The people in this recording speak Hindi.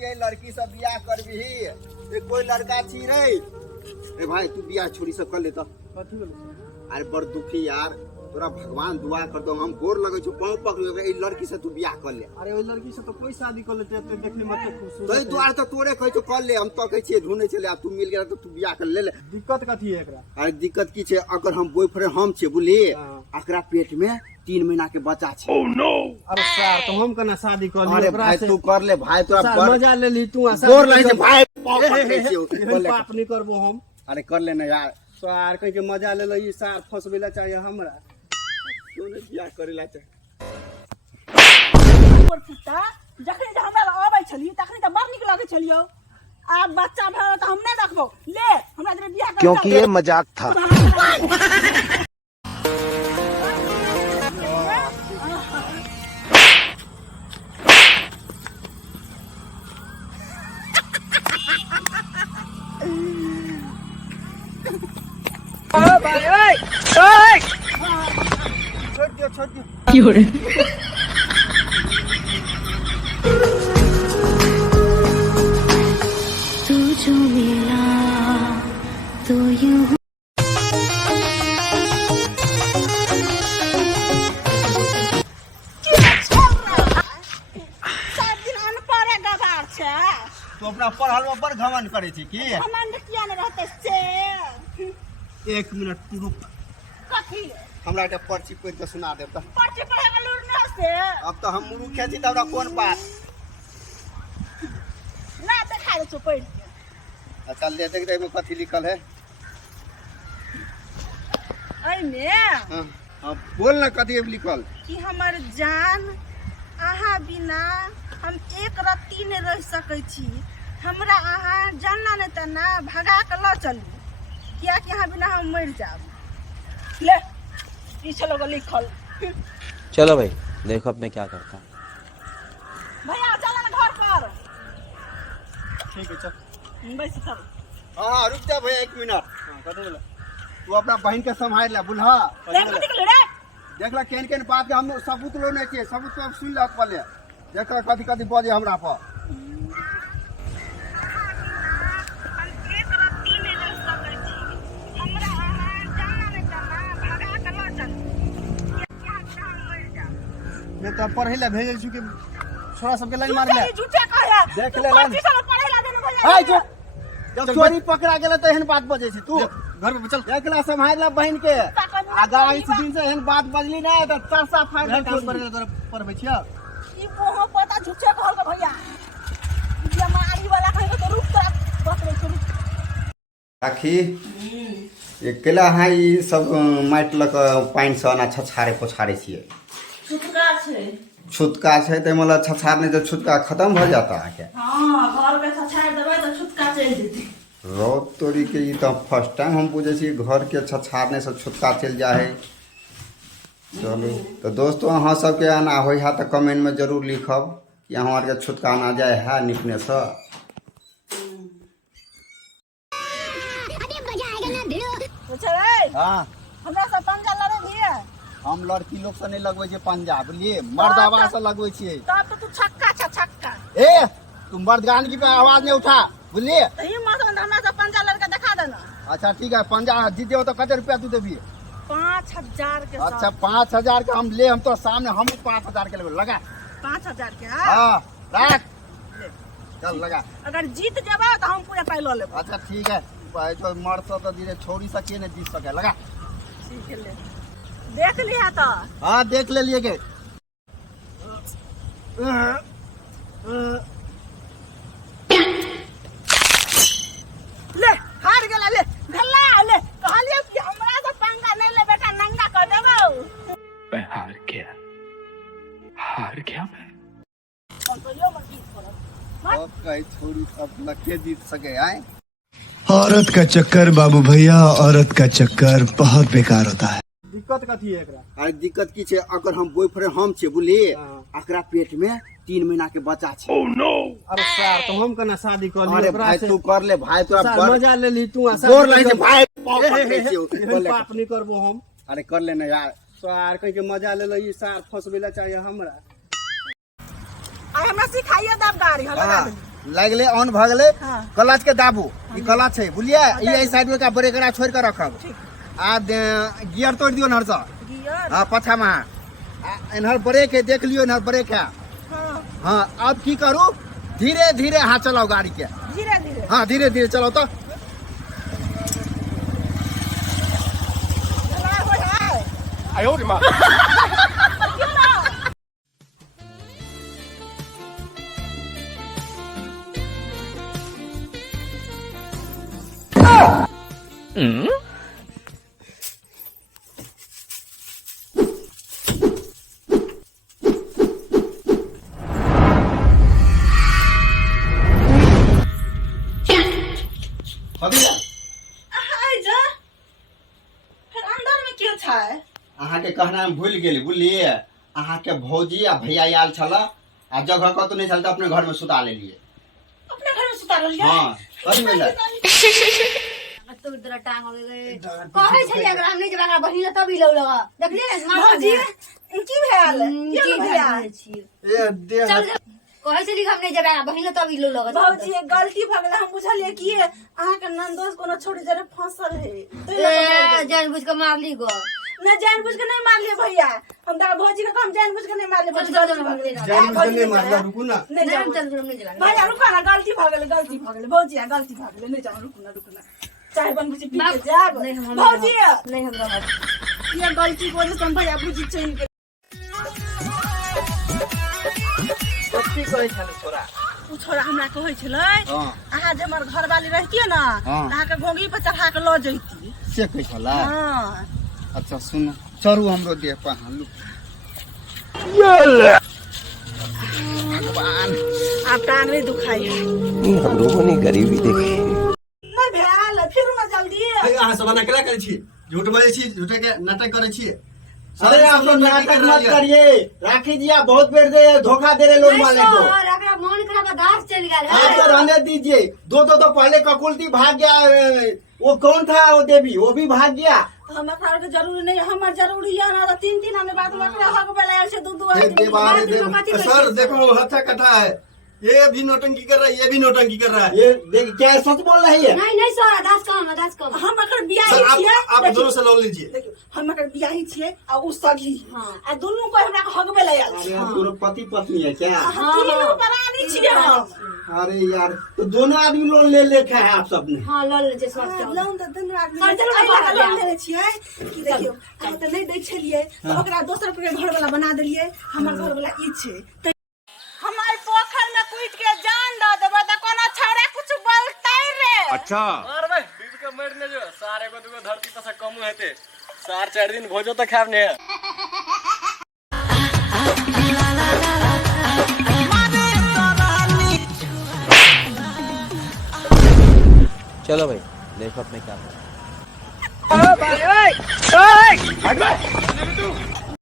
ये लड़की से बियाह कर भी ये कोई लड़का छी रे ए भाई तू बियाह छोड़ी सब कर ले तो अरे बड़ दुखी यार तोरा भगवान दुआ कर दो हम गोर लगे छु पांव पकड़ ए लड़की से तू बियाह कर ले। अरे ओई लड़की से तो कोई शादी कर लेते तो देखने में तो खूबसूरत तोई द्वार तो तोरे कह तो कर ले हम तो कह छी ढूंढे चले अब तू मिल गया तो तू बियाह कर ले। दिक्कत कथी है एकरा? अरे दिक्कत की छे अगर हम बॉयफ्रेंड हम छे बुझली एकरा पेट में 3 महीना के बच्चा छे। ओह नो अरे सर तो हम कना शादी कर ले। अरे भाई तू कर ले भाई तोरा मजा ले ली तू गोर लगे भाई पांव पकड़ छी पाप नहीं करबो हम। अरे कर ले ना यार सर कह के मजा ले ली सर फसबेला चाहिए हमरा क्यों नहीं बियाह करेला चाहे पर पुता जखनी जे हमरा आबै छली तखनी त बड़ निक लागै छलियो आ बच्चा भेल त हम नै रखबो ले हमरा जे बियाह कर क्योंकि ये मजाक था। ओ भाई ओए ओए छोड़ दियो क्यों रे तू जो मिला तो यूं तो अपना पढ़ल में बड़ घमंड करे छी की घमंड किया न रहते से 1 मिनट तू रुक कथी हमरा के पर्ची पढ़ के सुना दे त पर्ची पढ़े के लूर न से अब तो हम मुरु खे छी त हमरा कोन बात ना देखा दे पढ़ के अच्छा ले देख दे में कथी लिखल है आई ने हां बोल ना कथी लिखल कि हमर जान आहा बिना हम एक रत्ती नहीं रह सकै छी हमरा आहा जानना नहीं त ना भगा के ल चलू किया कि यहाँ बिना हम मर जाब ले पीछे लोग लिखल चलो भाई देखो अब मैं क्या करता हूँ। भैया चल ना घर पर ठीक है चल बैठ चल हां रुक जा भैया 1 मिनट कथी बोला तू अपना बहन के संभाल ले बुलहा देख ला केन केन बात के हम सबूत लो नहीं छे सबूत तो सुन ल पहले देख ला कथी कथी बोले हमरा पर मैं तो पढ़े ला भेजल छु कि छोरा सबके लाइन मार ले झूठे कहे देख ले लाइन पढ़े ला देन भैया हाय जो जब चोरी पकड़ा गेल त एहन बात बजे छी तू घर पे चल देख ला संभाल ला बहन के आगा इस दिन से एहन बात बजली ना त सरसा फाड़ काम करे तोरा पढ़बै छिया ई मोह पता झूठे कहल के भैया ये मारी वाला कहे तो रुक जा बस रे चल आखी ये केला है ई सब माइट लक पाइन से ना छछारे पोछारे छिए छुटका है तो मतलब छछार नहीं तो छुटका खत्म हो जाता है क्या? हां घर पे छछार देबै तो छुटका चल जेतै रोज तोरी के ई तो फर्स्ट टाइम हम पूछे छी घर के छछारने से छुटका चल जा है। चलो तो दोस्तों अहाँ सबके आना होई है तो कमेंट में जरूर लिखब कि हमार के छुटका आना जाए है निपने से। हां हमरा से पंजा लड़े दिए हम लड़की लोग से नहीं लगवे छे पंजा बुझलिए मर्दावा से लगवे छिए तब तो तू छक्का छक्का ए तुम मर्दगान की पे आवाज नहीं उठा बुझलिए तही मत हमरा से पंजा लड़के दिखा देना। अच्छा ठीक है पंजा जीते हो तो कितने रुपया तू देबी 5000 के अच्छा 5000 का हम ले हम तो सामने हम 5000 के लेबे लगा 5000 के हां रख चल लगा अगर जीत जेबा तो हम पूरा पाई ल लेब। अच्छा ठीक है भाई तो मर तो धीरे छोड़ी सके नहीं जीत सके लगा ठीक है ले देख लिया तो हां देख ले लिए के ले हार गेला ले धल्ला ले कहलिए कि हमरा से पंगा नहीं ले बेटा नंगा कर देबो मैं हार गया मैं कंट्रोलियो मत जीत करब अब कहीं छोड़ी सब लखे जीत सके आए। औरत का चक्कर बाबू भैया औरत का चक्कर बहुत बेकार होता है। दिक्कत कथी है एकरा? अरे दिक्कत की छे अगर हम बॉयफ्रेंड हम छे बुझली एकरा पेट में 3 महीना के बच्चा छे। ओह नो अरे सर तो हम कना शादी कर ली अरे भाई तू कर ले भाई तोरा मजा ले ली तू गोर लगे भाई पाप नहीं करबो हम। अरे कर ले ना यार सर कह के मजा ले ली सर फसबेला चाहिए हमरा। आ हमरा सिखाइए दब गाड़ी हला लगले ऑन भ गेले हाँ। क्लच के दाबू ई क्लच है बुझलिए ई साइड में का ब्रेकरा छोड़ के रखब आ गियर तोड़ दियो नहर से गियर हां पछा में इनहर ब्रेक है देख लियो इनहर ब्रेक है हाँ हां अब की करू धीरे धीरे हाथ चलाओ गाड़ी के धीरे धीरे हाँ धीरे धीरे चलाओ तो चला हो है 哎呦我的妈！ अभी हाय जा फिर अंदर में क्यों था अहाँ के कहना हम भूल गेली बुझलिए अहाँ के भौजी आ भैया आयल छला आ जगह कतौ नहीं छल त अपने घर में सुता लेलिए अपने घर में सुता लिया हां सही में तो इधर टांग हो गए कहै छै अगर हम नहीं जबाना बहिन तब ही लौ लगा देखलिए मार भौजी की भेल की भेल छी ए दे कहै छै हम नहीं जबाना बहिन तब ही लौ लगा भौजी गलती भ गेल हम बुझलिए कि अहाँ के नंदोस कोनो छोड़ी जरे फंसल है ए जान बुझ के मार ली गो न जानबूझ के नहीं मार लिए भैया हम दा भौजी के हम जानबूझ के नहीं मार लिए भौजी गलती भ गेल जान मुझे मारला रुकू ना नहीं नहीं जान चल नहीं जबाना भैया रुको ना गलती भ गेल भौजी गलती भ गेल नहीं जाओ रुको ना चाहे बन बुझी पी के जाब नहीं हम भौजी नहीं हम रह ये गलती बोले तुम भैया बुझी चैन के कथी कहै छले छोरा उ छोरा हमरा कहै छलै हां अहाँ जे हमर घर वाली रहतिए ना हाँ। अहाँ के घोंगी पर चढ़ा के ल जैती से कहै छला हां अच्छा सुनो चरू हमरो देह पर हालू भगवान आप टांग नहीं दुखाई हम लोगों ने गरीबी देखी नहीं भेल फिर ना जल्दी अहाँ सब बना केला करै छी झूठ बजै छी झूठे के नाटक करै छी अरे आप लोग नाटक मत करिए राखी जी आप बहुत बेर दे धोखा दे रहे लोग वाले को अगर मन खराब दास चल गया आप तो रहने दीजिए दो तो पहले ककुलती भाग गया वो कौन था वो देवी वो भी भाग गया हमरा के जरूरी नहीं हमर जरूरी है ना 3 हमें बात में हक बेला से दू सर देखो हत्या कथा है ये भी नौटंकी कर रहा है ये भी नौटंकी कर रहा है ये देख क्या सच बोल रही है नहीं नहीं सर दास कम हम अगर बियाह सर छिए आप दोनों से लौ लीजिए देखियो हम अगर बियाह छिए आ उ सगी हाँ। आ दोनों को हमरा के हक बेला अरे हम दोनों पति पत्नी है क्या तीनों प्राणी छिए हम अरे यार तो दोनों आदमी लोन ले लेके है आप सबने हां ल ले जे स्वास्थ्य लोन त दुनू आदमी सर, चलो, एहि लऽ कऽ चलो, लोन लेने छिए कि देखियो हम त नहीं दै छलिए तो ओकरा दोसर के घर वाला बना देलिए हमर घर वाला ई छै हमार पोखर में कूद के जान द देबे त कोनो छौरा कुछ बोलतै रे अच्छा और भाई बीच के मरने जो सारे को दुगो धरती पर से कम हेते 4 दिन भोजो तो खाब ने चलो भाई देखो अब मैं क्या करता हूँ।